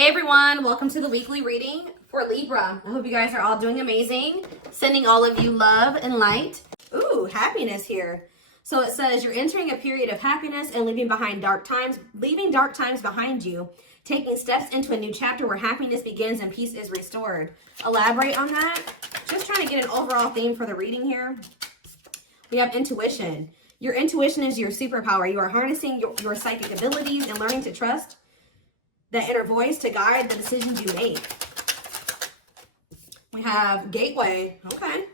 Hey everyone, welcome to the weekly reading for Libra. I hope you guys are all doing amazing. Sending all of you love and light. Ooh, happiness here. So it says you're entering a period of happiness and leaving dark times behind you, taking steps into a new chapter where happiness begins and peace is restored. Elaborate on that. Just trying to get an overall theme for the reading here. We have intuition. Your intuition is your superpower. You are harnessing your psychic abilities and learning to trust that inner voice to guide the decisions you make. We have gateway. Okay.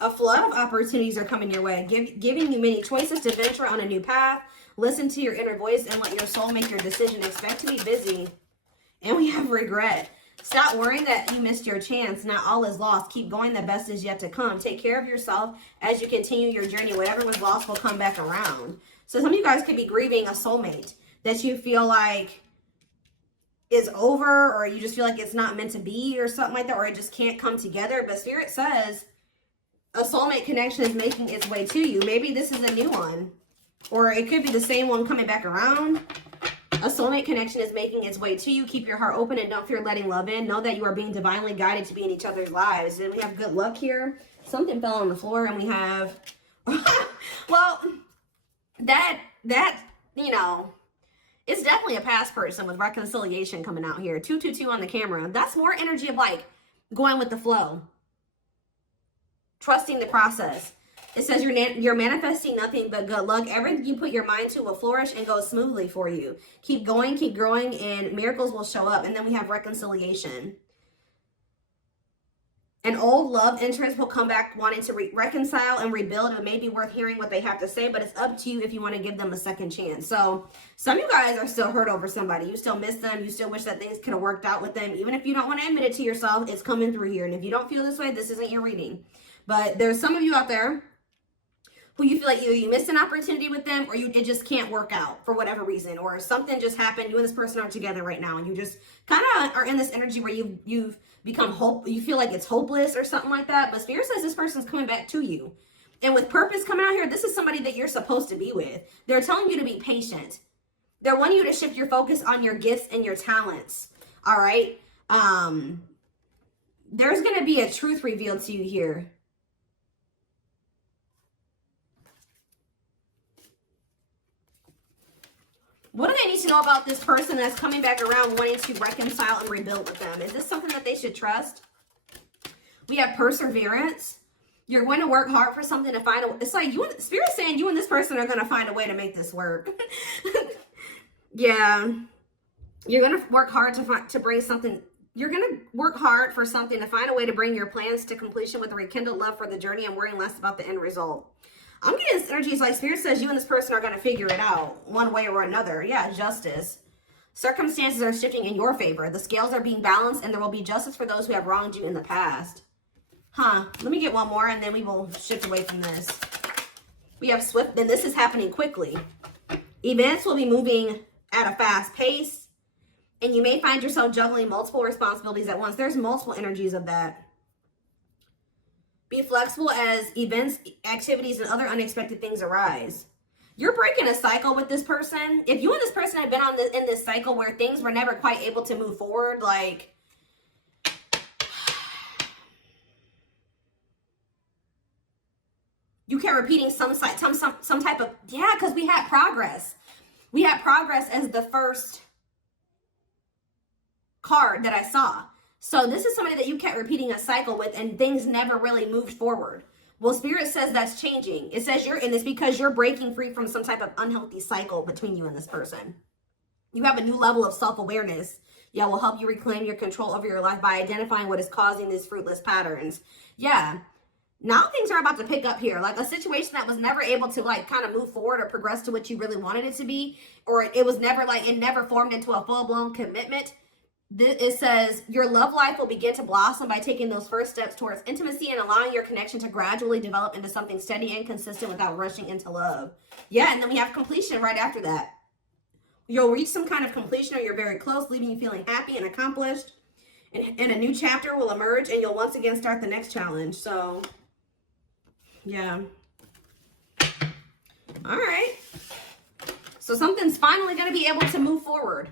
A flood of opportunities are coming your way, giving you many choices to venture on a new path. Listen to your inner voice and let your soul make your decision. Expect to be busy. And we have regret. Stop worrying that you missed your chance. Not all is lost. Keep going. The best is yet to come. Take care of yourself as you continue your journey. Whatever was lost will come back around. So some of you guys could be grieving a soulmate that you feel like is over, or you just feel like it's not meant to be or something like that, or it just can't come together. But Spirit says a soulmate connection is making its way to you. Maybe this is a new one, or it could be the same one coming back around. A soulmate connection is making its way to you. Keep your heart open and don't fear letting love in. Know that you are being divinely guided to be in each other's lives. And we have good luck here. Something fell on the floor, and we have well, that you know, it's definitely a past person with reconciliation coming out here. 222 on the camera. That's more energy of like going with the flow. Trusting the process. It says you're manifesting nothing but good luck. Everything you put your mind to will flourish and go smoothly for you. Keep going, keep growing, and miracles will show up. And then we have reconciliation. An old love interest will come back wanting to reconcile and rebuild. It may be worth hearing what they have to say, but it's up to you if you want to give them a second chance. So some of you guys are still hurt over somebody. You still miss them. You still wish that things could have worked out with them. Even if you don't want to admit it to yourself, it's coming through here. And if you don't feel this way, this isn't your reading. But there's some of you out there who you feel like either you missed an opportunity with them, or it just can't work out for whatever reason, or something just happened. You and this person are together right now, and you just kind of are in this energy where you've become you feel like it's hopeless or something like that. But Spirit says this person's coming back to you, and with purpose coming out here. This is somebody that you're supposed to be with. They're telling you to be patient. They're wanting you to shift your focus on your gifts and your talents. All right. There's going to be a truth revealed to you here. What do they need to know about this person that's coming back around wanting to reconcile and rebuild with them? Is this something that they should trust? We have perseverance. You're going to work hard for something to find a... It's like Spirit's saying you and this person are going to find a way to make this work. Yeah. You're going to work hard to bring something... You're going to work hard for something to find a way to bring your plans to completion with a rekindled love for the journey and worrying less about the end result. I'm getting this energy. It's like Spirit says you and this person are going to figure it out one way or another. Yeah, justice. Circumstances are shifting in your favor. The scales are being balanced, and there will be justice for those who have wronged you in the past. Let me get one more, and then we will shift away from this. We have swift, then this is happening quickly. Events will be moving at a fast pace, and you may find yourself juggling multiple responsibilities at once. There's multiple energies of that. Be flexible as events, activities, and other unexpected things arise. You're breaking a cycle with this person. If you and this person have been in this cycle where things were never quite able to move forward, like you kept repeating some type of, yeah, because we had progress. We had progress as the first card that I saw. So this is somebody that you kept repeating a cycle with, and things never really moved forward. Well, Spirit says that's changing. It says you're in this because you're breaking free from some type of unhealthy cycle between you and this person. You have a new level of self-awareness. Yeah, will help you reclaim your control over your life by identifying what is causing these fruitless patterns. Yeah. Now things are about to pick up here. Like a situation that was never able to like kind of move forward or progress to what you really wanted it to be. Or it was never like, it never formed into a full-blown commitment. It says your love life will begin to blossom by taking those first steps towards intimacy and allowing your connection to gradually develop into something steady and consistent without rushing into love. Yeah, and then we have completion right after that. You'll reach some kind of completion, or you're very close, leaving you feeling happy and accomplished. And a new chapter will emerge, and you'll once again start the next challenge. So, yeah. All right. So something's finally going to be able to move forward.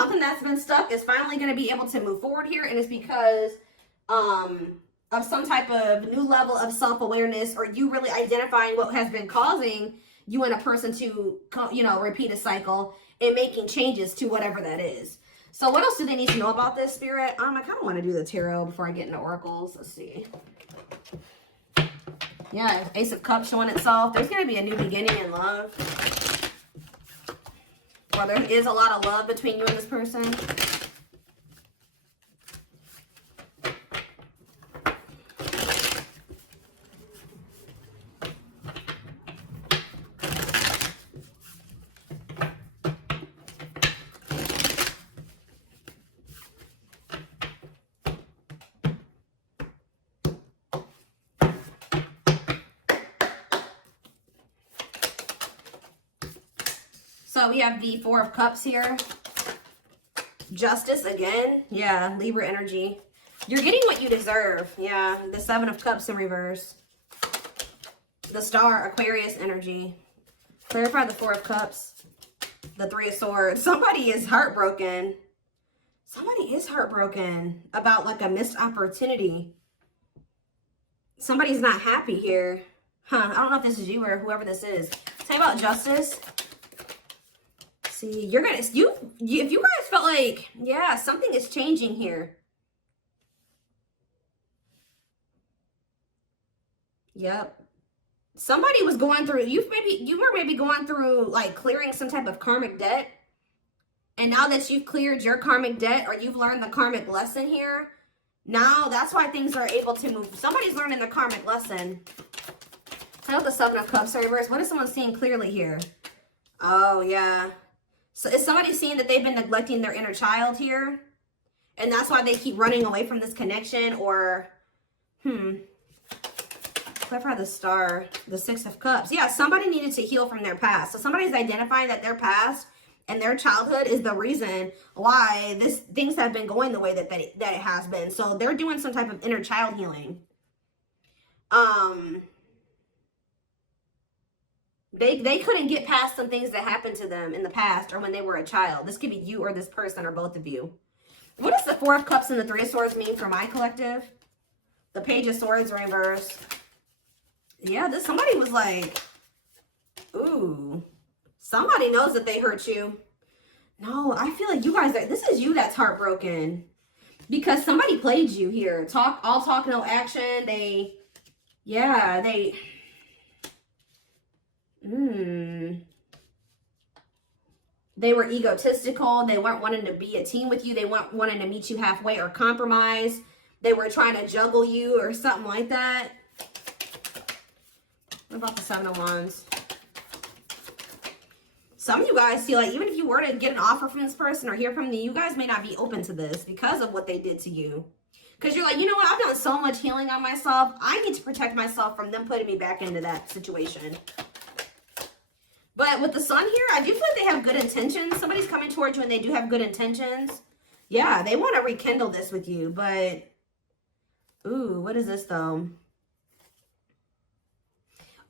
Something that's been stuck is finally going to be able to move forward here, and it's because of some type of new level of self-awareness, or you really identifying what has been causing you and a person to, you know, repeat a cycle and making changes to whatever that is. So what else do they need to know about this, Spirit? I kind of want to do the tarot before I get into oracles. Let's see. Yeah, Ace of Cups showing itself. There's going to be a new beginning in love. Or there is a lot of love between you and this person. So we have the Four of Cups here. Justice again. Yeah, Libra energy. You're getting what you deserve. Yeah, the Seven of Cups in reverse. The Star, Aquarius energy. Clarify the Four of Cups. The Three of Swords. Somebody is heartbroken. Somebody is heartbroken about like a missed opportunity. Somebody's not happy here. Huh, I don't know if this is you or whoever this is. Tell me about Justice. See, you're gonna, if you guys felt like, yeah, something is changing here. Yep. Somebody was going through, you were maybe going through like clearing some type of karmic debt. And now that you've cleared your karmic debt, or you've learned the karmic lesson here, now that's why things are able to move. Somebody's learning the karmic lesson. I know the Seven of Cups are reversed. What is someone seeing clearly here? Oh, yeah. So is somebody seeing that they've been neglecting their inner child here? And that's why they keep running away from this connection? Or, clarify the Star, the Six of Cups. Yeah, somebody needed to heal from their past. So somebody's identifying that their past and their childhood is the reason why things have been going the way that it has been. So they're doing some type of inner child healing. They couldn't get past some things that happened to them in the past, or when they were a child. This could be you or this person, or both of you. What does the Four of Cups and the Three of Swords mean for my collective? The Page of Swords reverse. Yeah, somebody was like, ooh, somebody knows that they hurt you. No, I feel like you guys, this is you that's heartbroken. Because somebody played you here. All talk, no action. They were egotistical. They weren't wanting to be a team with you. They weren't wanting to meet you halfway or compromise. They were trying to juggle you or something like that. What about the Seven of Wands? Some of you guys feel like even if you were to get an offer from this person or hear from them, you guys may not be open to this because of what they did to you. Because you're like, you know what? I've done so much healing on myself. I need to protect myself from them putting me back into that situation. But with the Sun here, I do feel like they have good intentions. Somebody's coming towards you and they do have good intentions. Yeah, they want to rekindle this with you. But, ooh, what is this though?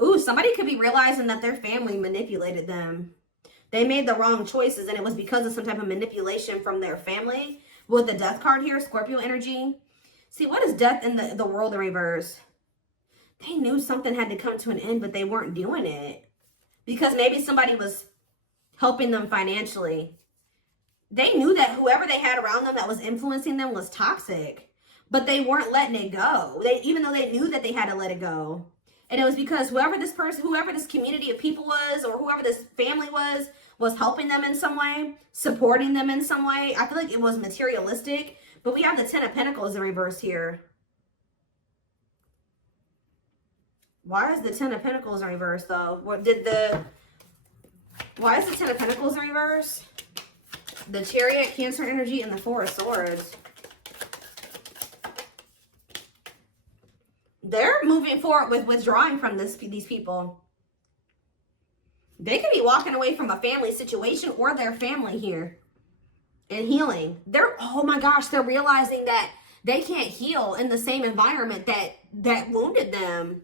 Ooh, somebody could be realizing that their family manipulated them. They made the wrong choices, and it was because of some type of manipulation from their family. With the Death card here, Scorpio energy. See, what is Death in the World in reverse? They knew something had to come to an end, but they weren't doing it. Because maybe somebody was helping them financially. They knew that whoever they had around them that was influencing them was toxic. But they weren't letting it go. Even though they knew that they had to let it go. And it was because whoever this community of people was, or whoever this family was helping them in some way, supporting them in some way. I feel like it was materialistic. But we have the Ten of Pentacles in reverse here. Why is the Ten of Pentacles in reverse, though? Why is the Ten of Pentacles in reverse? The Chariot, Cancer energy, and the Four of Swords. They're moving forward with withdrawing from these people. They could be walking away from a family situation or their family here and healing. Oh my gosh, they're realizing that they can't heal in the same environment that wounded them.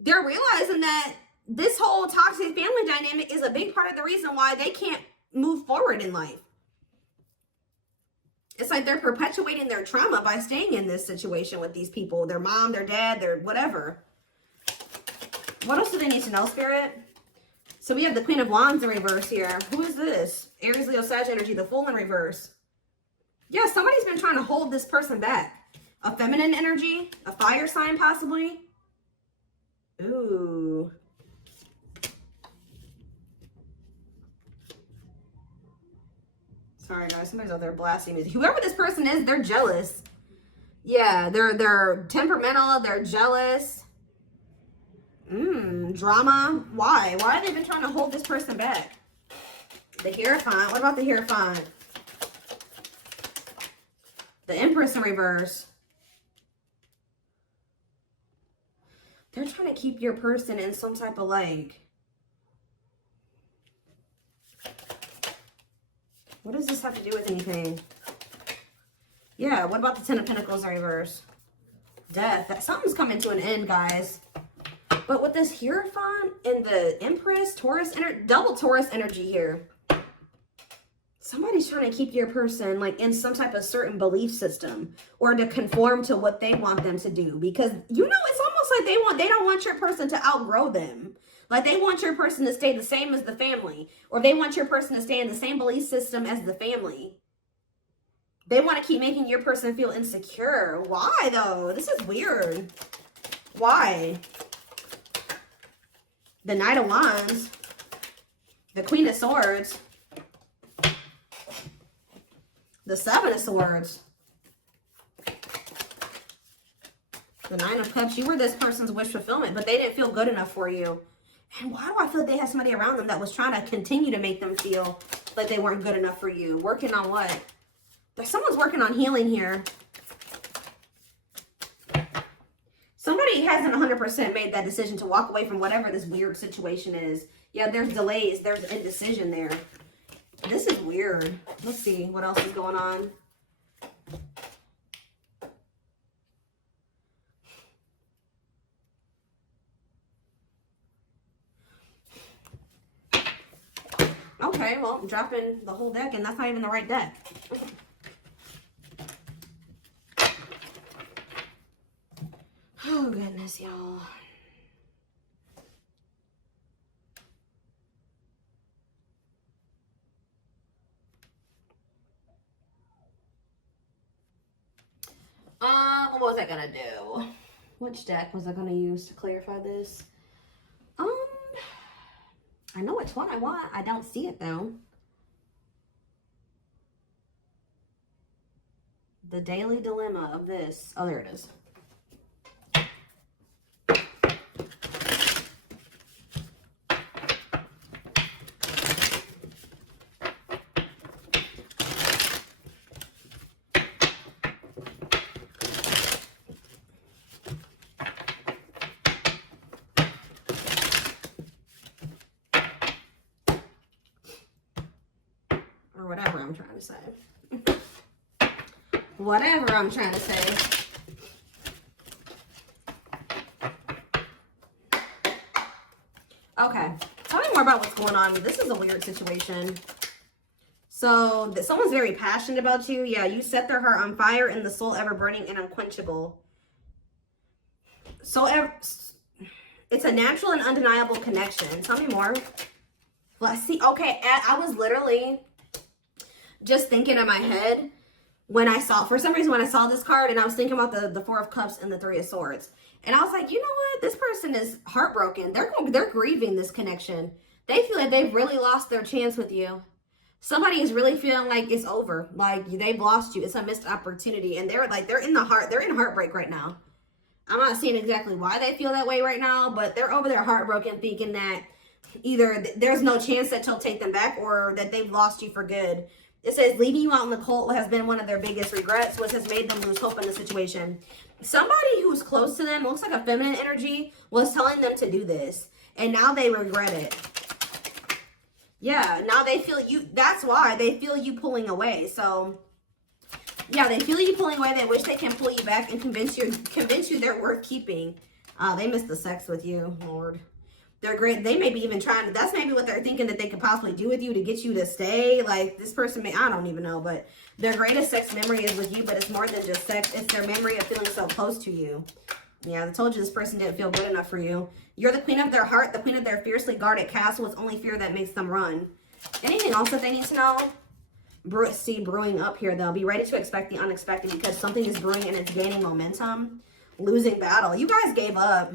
They're realizing that this whole toxic family dynamic is a big part of the reason why they can't move forward in life. like they're perpetuating their trauma by staying in this situation with these people. Their mom, their dad, their whatever. What else do they need to know, Spirit? So we have the Queen of Wands in reverse here. Who is this? Aries, Leo, Sag energy, the Fool in reverse. Yeah, somebody's been trying to hold this person back. A feminine energy, a fire sign possibly. Ooh. Sorry guys, somebody's out there blasting music. Whoever this person is, they're jealous. Yeah, they're temperamental, they're jealous. Drama. Why? Why have they been trying to hold this person back? The Hierophant. What about the Hierophant? The Empress in reverse. They're trying to keep your person in some type of like... What does this have to do with anything? Yeah, what about the Ten of Pentacles in reverse? Death. Something's coming to an end, guys. But with this Hierophant and the Empress, Taurus, double Taurus energy here. Somebody's trying to keep your person like in some type of certain belief system or to conform to what they want them to do. Because, you know, it's almost like they don't want your person to outgrow them. Like they want your person to stay the same as the family. Or they want your person to stay in the same belief system as the family. They want to keep making your person feel insecure. Why though? This is weird. Why? The Knight of Wands. The Queen of Swords. The Seven of Swords. The Nine of Cups. You were this person's wish fulfillment, but they didn't feel good enough for you. And why do I feel like they had somebody around them that was trying to continue to make them feel like they weren't good enough for you? Working on what? Someone's working on healing here. Somebody hasn't 100% made that decision to walk away from whatever this weird situation is. Yeah, there's delays. There's indecision there. This is weird. Let's see what else is going on. Okay, well, I'm dropping the whole deck, and that's not even the right deck. Oh, goodness, y'all. What was I gonna do? Which deck was I gonna use to clarify this? I know which one I want. I don't see it though. The daily dilemma of this. Oh, there it is. Whatever I'm trying to say. Whatever I'm trying to say. Okay. Tell me more about what's going on. This is a weird situation. So, someone's very passionate about you. Yeah, you set their heart on fire and the soul ever burning and unquenchable. So, it's a natural and undeniable connection. Tell me more. Let's see. Okay, I was literally just thinking in my head when I saw, for some reason, when I saw this card, and I was thinking about the Four of Cups and the Three of Swords. And I was like, you know what? This person is heartbroken. They're grieving this connection. They feel like they've really lost their chance with you. Somebody is really feeling like it's over. Like they've lost you. It's a missed opportunity. And they're in heartbreak right now. I'm not seeing exactly why they feel that way right now, but they're over there heartbroken, thinking that either there's no chance that you'll take them back or that they've lost you for good. It says, leaving you out in the cold has been one of their biggest regrets, which has made them lose hope in the situation. Somebody who's close to them, looks like a feminine energy, was telling them to do this. And now they regret it. Yeah, now they feel you. That's why they feel you pulling away. So, yeah, they feel you pulling away. They wish they can pull you back and convince you they're worth keeping. They miss the sex with you, Lord. They're great. They may be even trying to, that's maybe what they're thinking that they could possibly do with you to get you to stay. Like this person may, I don't even know, but their greatest sex memory is with you, but it's more than just sex. It's their memory of feeling so close to you. Yeah, I told you this person didn't feel good enough for you. You're the queen of their heart, the queen of their fiercely guarded castle. It's only fear that makes them run. Anything else that they need to know? Brewing up here, though. Be ready to expect the unexpected because something is brewing and it's gaining momentum. Losing battle. You guys gave up.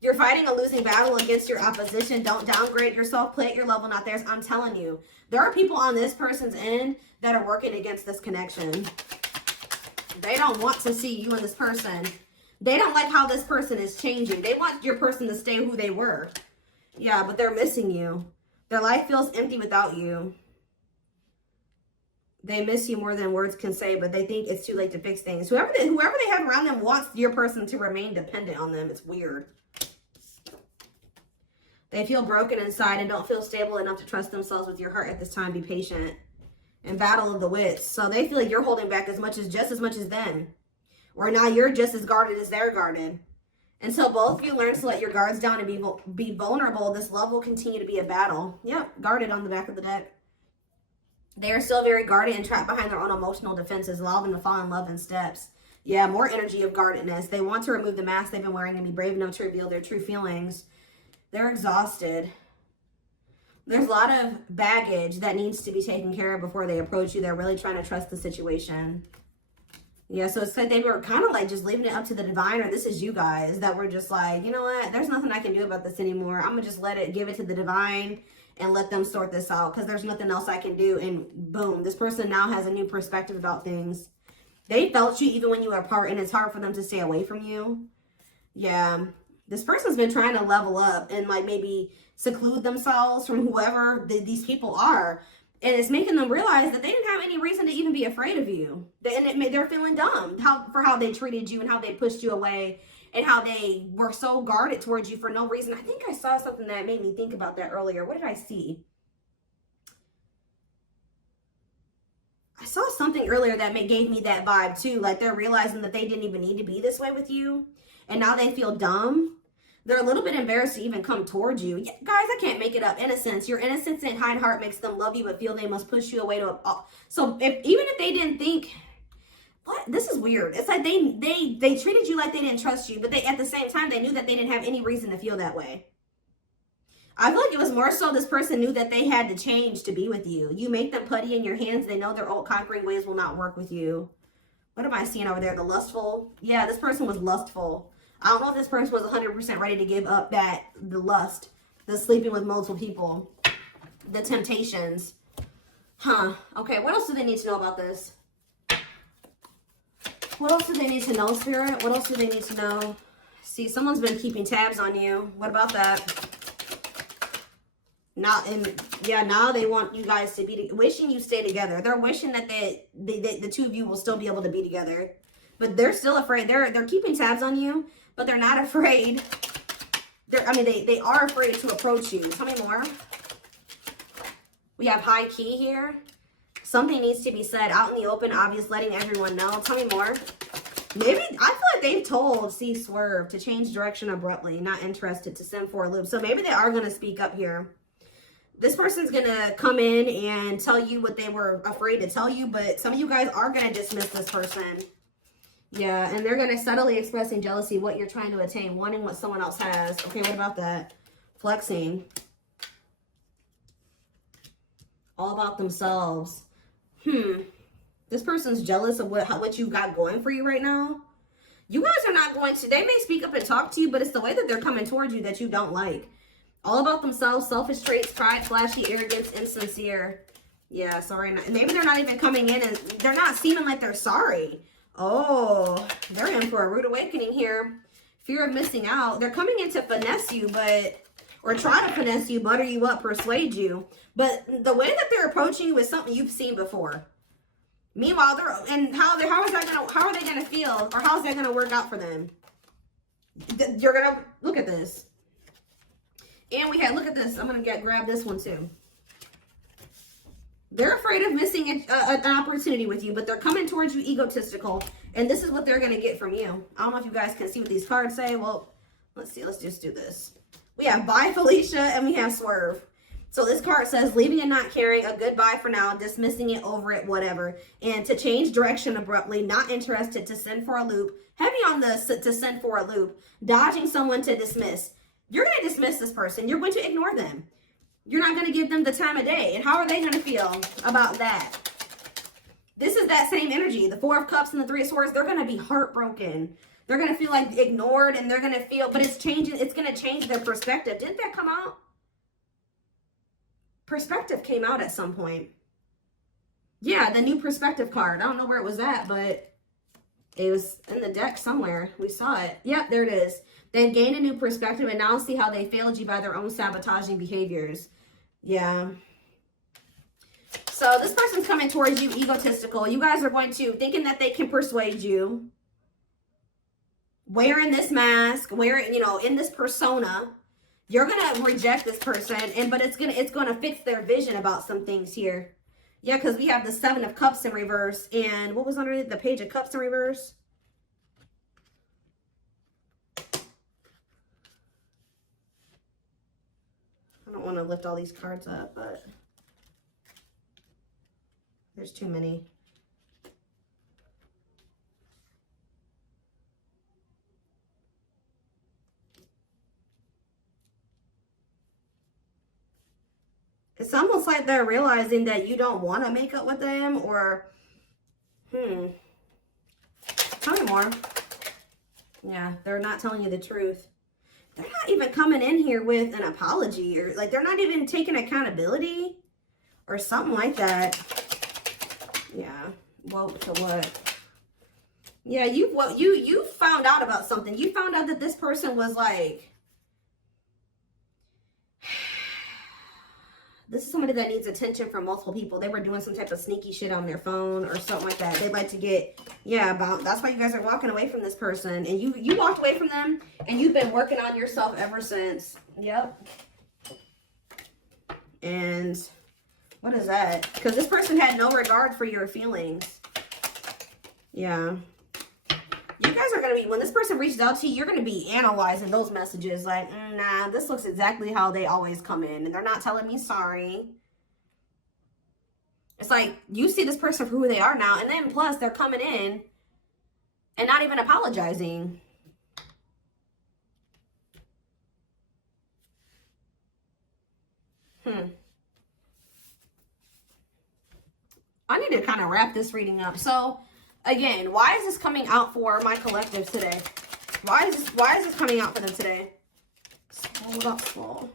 You're fighting a losing battle against your opposition. Don't downgrade yourself. Play at your level, not theirs. I'm telling you. There are people on this person's end that are working against this connection. They don't want to see you and this person. They don't like how this person is changing. They want your person to stay who they were. Yeah, but they're missing you. Their life feels empty without you. They miss you more than words can say, but they think it's too late to fix things. Whoever they have around them wants your person to remain dependent on them. It's weird. They feel broken inside and don't feel stable enough to trust themselves with your heart at this time. Be patient. And battle of the wits. So they feel like you're holding back just as much as them. Or now you're just as guarded as they're guarded. Until both of you learn to let your guards down and be vulnerable, this love will continue to be a battle. Yep, guarded on the back of the deck. They are still very guarded and trapped behind their own emotional defenses, allowing them to fall in love in steps. Yeah, more energy of guardedness. They want to remove the mask they've been wearing and be brave enough to reveal their true feelings. They're exhausted. There's a lot of baggage that needs to be taken care of before they approach you. They're really trying to trust the situation. Yeah, so it's like they were kind of like just leaving it up to the divine, or this is you guys that were just like, you know what? There's nothing I can do about this anymore. I'm going to just give it to the divine and let them sort this out because there's nothing else I can do. And boom, this person now has a new perspective about things. They felt you even when you were apart, and it's hard for them to stay away from you. Yeah, this person's been trying to level up and like maybe seclude themselves from whoever these people are. And it's making them realize that they didn't have any reason to even be afraid of you. They're feeling dumb for how they treated you and how they pushed you away and how they were so guarded towards you for no reason. I think I saw something that made me think about that earlier. What did I see? I saw something earlier that gave me that vibe too. Like they're realizing that they didn't even need to be this way with you. And now they feel dumb. They're a little bit embarrassed to even come towards you. Yeah, guys, I can't make it up. Innocence. Your innocence and kind heart makes them love you but feel they must push you away to so even if they didn't think, what? This is weird. It's like they treated you like they didn't trust you, but they at the same time they knew that they didn't have any reason to feel that way. I feel like it was more so this person knew that they had to change to be with you. You make them putty in your hands. They know their old conquering ways will not work with you. What am I seeing over there? The lustful? Yeah, this person was lustful. I don't know if this person was 100% ready to give up the lust, the sleeping with multiple people, the temptations. Huh. Okay, what else do they need to know about this? What else do they need to know, Spirit? What else do they need to know? See, someone's been keeping tabs on you. What about that? Now they want you guys to be wishing you stay together. They're wishing that the two of you will still be able to be together. But they're still afraid. They're keeping tabs on you. But they're not afraid. They are afraid to approach you. Tell me more. We have high key here. Something needs to be said out in the open, obvious, letting everyone know. Tell me more. Maybe, I feel like they've told Swerve to change direction abruptly, not interested, to send for a loop. So maybe they are going to speak up here. This person's going to come in and tell you what they were afraid to tell you, but some of you guys are going to dismiss this person. Yeah, and they're going to subtly expressing jealousy, what you're trying to attain, wanting what someone else has. Okay, what about that? Flexing. All about themselves. This person's jealous of what you got going for you right now. You guys are not going to, they may speak up and talk to you, but it's the way that they're coming towards you that you don't like. All about themselves, selfish traits, pride, flashy, arrogance, insincere. Yeah, sorry. Maybe they're not even coming in and they're not seeming like they're sorry. Oh, they're in for a rude awakening here. Fear of missing out. They're coming in to finesse you, or try to finesse you, butter you up, persuade you. But the way that they're approaching you is something you've seen before. Meanwhile, how are they gonna feel, or how's that gonna work out for them? You're gonna look at this, and look at this. I'm gonna grab this one too. They're afraid of missing an opportunity with you, but they're coming towards you egotistical, and this is what they're gonna get from you. I don't know if you guys can see what these cards say. Well, let's see. Let's just do this. We have bye, Felicia, and we have swerve. So this card says, leaving and not caring, a goodbye for now, dismissing it, over it, whatever. And to change direction abruptly, not interested, to send for a loop. Heavy on the to send for a loop. Dodging someone, to dismiss. You're going to dismiss this person. You're going to ignore them. You're not going to give them the time of day. And how are they going to feel about that? This is that same energy. The Four of Cups and the Three of Swords, they're going to be heartbroken. They're going to feel like ignored, and they're going to feel, but it's changing. It's going to change their perspective. Didn't that come out? Perspective came out at some point. Yeah, the new perspective card. I don't know where it was at, but it was in the deck somewhere. We saw it. Yep, there it is. They've gained a new perspective and now see how they failed you by their own sabotaging behaviors. Yeah. So this person's coming towards you egotistical. You guys are going to, thinking that they can persuade you. Wearing this mask, wearing, you know, in this persona. You're going to reject this person, but it's going to fix their vision about some things here. Yeah, because we have the Seven of Cups in reverse. And what was underneath the Page of Cups in reverse? I don't want to lift all these cards up, but there's too many. It's almost like they're realizing that you don't want to make up with them, or, tell me more. Yeah, they're not telling you the truth. They're not even coming in here with an apology, or like they're not even taking accountability or something like that. Yeah, well, to what? Yeah, you found out about something. You found out that this person was like, this is somebody that needs attention from multiple people. They were doing some type of sneaky shit on their phone or something like that. They'd like to get, that's why you guys are walking away from this person. And you walked away from them, and you've been working on yourself ever since. Yep. And what is that? Because this person had no regard for your feelings. Yeah. You guys are going to be, when this person reaches out to you, you're going to be analyzing those messages like, nah, this looks exactly how they always come in. And they're not telling me sorry. It's like, you see this person for who they are now. And then plus, they're coming in and not even apologizing. I need to kind of wrap this reading up. So, again, why is this coming out for my collective today? Why is this coming out for them today? Hold up, slow.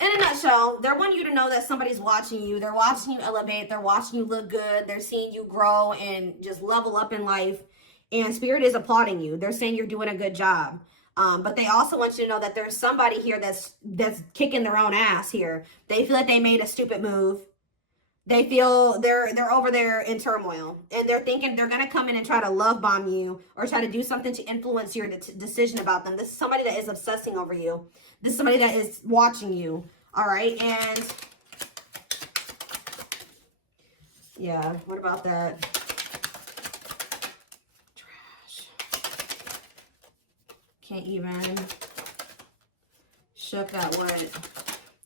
In a nutshell, they're wanting you to know that somebody's watching you. They're watching you elevate. They're watching you look good. They're seeing you grow and just level up in life. And Spirit is applauding you. They're saying you're doing a good job. But they also want you to know that there's somebody here that's kicking their own ass here. They feel like they made a stupid move. They feel they're over there in turmoil. And they're thinking they're going to come in and try to love bomb you or try to do something to influence your decision about them. This is somebody that is obsessing over you. This is somebody that is watching you. All right. And yeah, what about that? Trash. Can't even. Shook that what?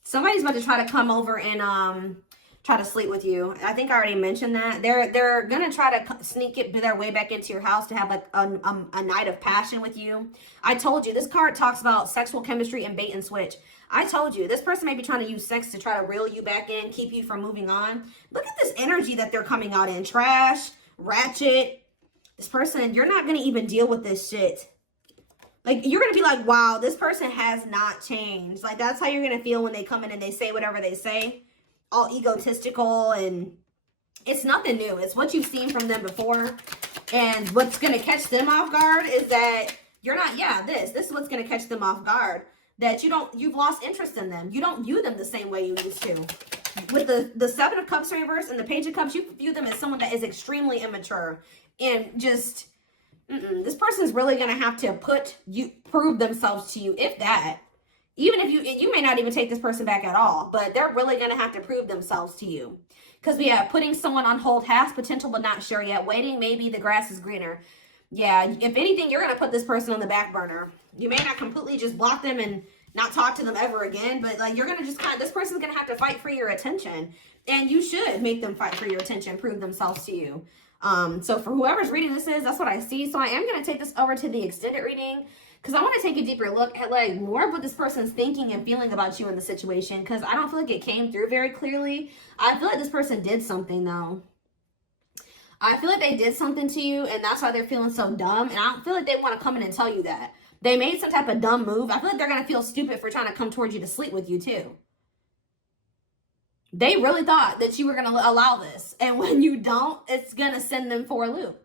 Somebody's about to try to come over and try to sleep with you. I think I already mentioned that. They're gonna try to sneak it their way back into your house to have like a night of passion with you. I told you, this card talks about sexual chemistry and bait and switch. I told you, this person may be trying to use sex to try to reel you back in, keep you from moving on. Look at this energy that they're coming out in. Trash, ratchet. This person, you're not gonna even deal with this shit. Like, you're gonna be like, wow, this person has not changed. Like, that's how you're gonna feel when they come in and they say whatever they say. All egotistical, and it's nothing new. It's what you've seen from them before. And what's going to catch them off guard is that you're not, this is what's going to catch them off guard. That you've lost interest in them. You don't view them the same way you used to. With the Seven of Cups reverse and the Page of Cups, you view them as someone that is extremely immature and just This person's really going to have to prove themselves to you, if that. Even if you may not even take this person back at all, but they're really going to have to prove themselves to you. Because we have putting someone on hold, has potential but not sure yet, waiting, maybe the grass is greener. Yeah, if anything, you're going to put this person on the back burner. You may not completely just block them and not talk to them ever again, but like you're going to just this person's going to have to fight for your attention. And you should make them fight for your attention, prove themselves to you. So for whoever's reading this that's what I see. So I am going to take this over to the extended reading because I want to take a deeper look at like more of what this person's thinking and feeling about you in the situation, because I don't feel like it came through very clearly. I feel like this person did something though. I feel like they did something to you and that's why they're feeling so dumb. And I don't feel like they want to come in and tell you that. They made some type of dumb move. I feel like they're going to feel stupid for trying to come towards you to sleep with you too. They really thought that you were going to allow this. And when you don't, it's going to send them for a loop.